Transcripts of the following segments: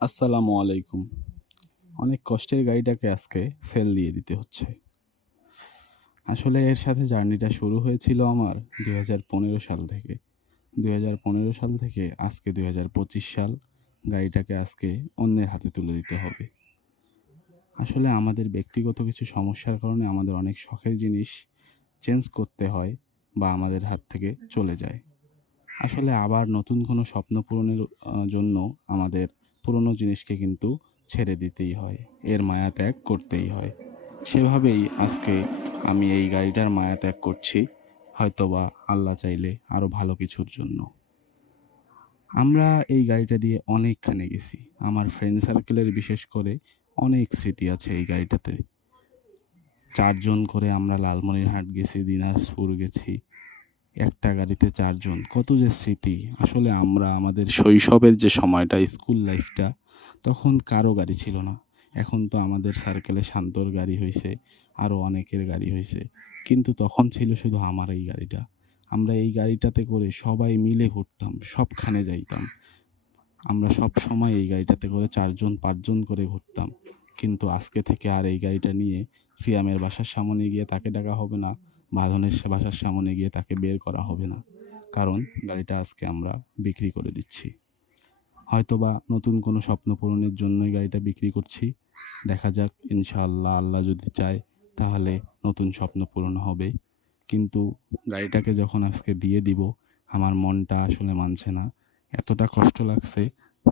আসসালামু আলাইকুম। অনেক কষ্টের গাড়িটাকে আজকে সেল দিয়ে দিতে হচ্ছে। আসলে এর সাথে জার্নিটা শুরু হয়েছিল আমার দুই হাজার পনেরো সাল থেকে। দুই হাজার পনেরো সাল থেকে আজকে দুই হাজার পঁচিশ সাল গাড়িটাকে আজকে অন্যের হাতে তুলে দিতে হবে। আসলে আমাদের ব্যক্তিগত কিছু সমস্যার কারণে আমাদের অনেক শখের জিনিস চেঞ্জ করতে হয় বা আমাদের হাত থেকে চলে যায়। আসলে আবার নতুন কোনো স্বপ্ন পূরণের জন্য আমাদের পুরনো জিনিসকে কিন্তু ছেড়ে দিতেই হয়, এর মায়া ত্যাগ করতেই হয়। সেভাবেই আজকে আমি এই গাড়িটার মায়া ত্যাগ করছি, হয়তোবা আল্লাহ চাইলে আরও ভালো কিছুর জন্য। আমরা এই গাড়িটা দিয়ে অনেকখানে গেছি। আমার ফ্রেন্ড সার্কেলের বিশেষ করে অনেক স্মৃতি আছে এই গাড়িটাতে। চারজন করে আমরা লালমনিরহাট গেছি, দিনাজপুর গেছি একটা গাড়িতে চারজন কত যে স্মৃতি। আসলে আমরা আমাদের শৈশবের যে সময়টা স্কুল লাইফটা তখন কারও গাড়ি ছিল না। এখন তো আমাদের সার্কেলে শান্তর গাড়ি হয়েছে আরও অনেকের গাড়ি হয়েছে কিন্তু তখন ছিল শুধু আমার এই গাড়িটা। আমরা এই গাড়িটাতে করে সবাই মিলে ঘুরতাম সবখানে যাইতাম। আমরা সব সময় এই গাড়িটাতে করে চারজন পাঁচজন করে ঘুরতাম। কিন্তু আজকে থেকে আর এই গাড়িটা নিয়ে সিয়ামের বাসার সামনে গিয়ে তাকে ডাকা হবে না। বাঁধনের বাসার সামনে গিয়ে তাকে বের করা হবে না। কারণ গাড়িটা আজকে আমরা বিক্রি করে দিচ্ছি। হয়তোবা নতুন কোনো স্বপ্ন পূরণের জন্যই গাড়িটা বিক্রি করছি। দেখা যাক, ইনশাআল্লাহ আল্লাহ যদি চায়, তাহলে নতুন স্বপ্ন পূরণ হবে। কিন্তু গাড়িটাকে যখন আজকে দিয়ে দিব, আমার মনটা আসলে মানছে না। এতটা কষ্ট লাগছে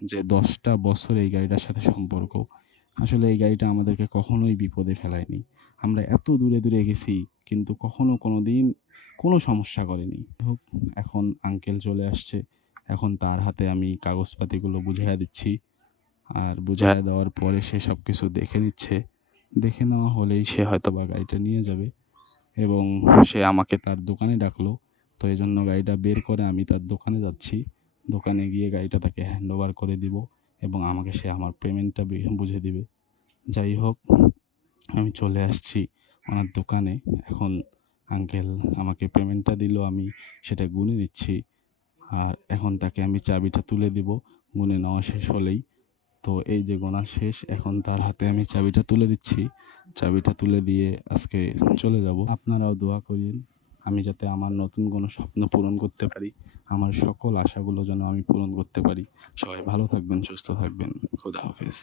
যে দশটা বছর এই গাড়িটার সাথে সম্পর্ক। আসলে এই গাড়িটা আমাদেরকে কখনোই বিপদে ফেলায়নি। আমরা এত দূরে দূরে গেছি কিন্তু কখনো কোনো দিন কোনো সমস্যা করেনি। হোক এখন আঙ্কেল চলে আসছে। এখন তার হাতে আমি কাগজপাতিগুলো বুঝাইয়া দিচ্ছি। আর বুঝাইয়া দেওয়ার পরে সে সব কিছু দেখে নিচ্ছে। দেখে নেওয়া হলেই সে হয়তো বা গাড়িটা নিয়ে যাবে এবং সে আমাকে তার দোকানে ডাকলো। তো এই জন্য গাড়িটা বের করে আমি তার দোকানে যাচ্ছি। দোকানে গিয়ে গাড়িটা তাকে হ্যান্ড ওভার করে দিব এবং আমাকে সে আমার পেমেন্টটা বুঝে দিবে। যাই হোক আমি চলে আসছি। ওনার দোকানে এখন আঙ্কেল আমাকে পেমেন্টটা দিল, আমি সেটা গুনে নিচ্ছি। আর এখন তাকে আমি চাবিটা তুলে দিব, গুনে নেওয়া শেষ হলেই। তো এই যে গোনা শেষ, এখন তার হাতে আমি চাবিটা তুলে দিচ্ছি। চাবিটা তুলে দিয়ে আজকে চলে যাব। আপনারাও দোয়া করিন আমি যাতে আমার নতুন কোনো স্বপ্ন পূরণ করতে পারি। আমার সকল আশাগুলো যেন আমি পূরণ করতে পারি। সবাই ভালো থাকবেন, সুস্থ থাকবেন। খোদা হাফেজ।